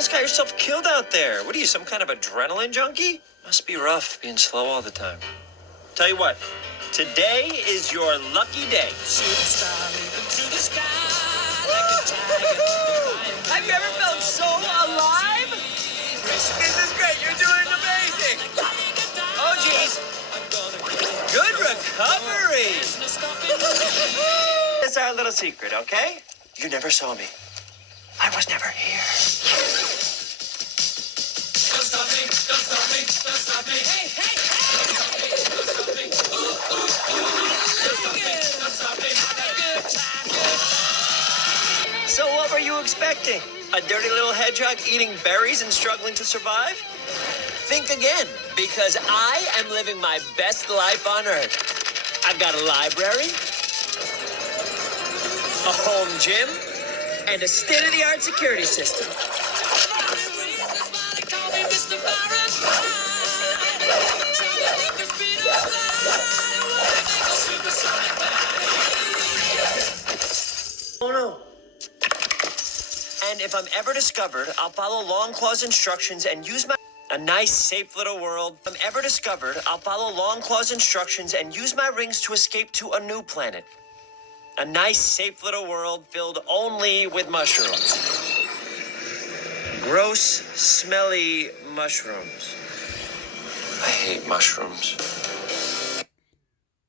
almost got yourself killed out there. What are you, some kind of adrenaline junkie? Must be rough being slow all the time. Tell you what, today is your lucky day. Have you ever felt so alive? This is great. You're doing amazing. Oh, geez. Good recovery. It's our little secret, okay? You never saw me. I was never here. Don't stop me, don't stop me, don't stop me. Hey, hey, hey! Don't stop me, ooh, ooh, ooh. Don't stop me, good time, good time. So what were you expecting? A dirty little hedgehog eating berries and struggling to survive? Think again, because I am living my best life on Earth. I've got a library, a home gym, and a state-of-the-art security system. Oh no. And if I'm ever discovered, I'll follow Long Claw's instructions and use my... A nice, safe little world. If I'm ever discovered, I'll follow Long Claw's instructions and use my rings to escape to a new planet. A nice, safe little world filled only with mushrooms. Gross, smelly mushrooms. I hate mushrooms.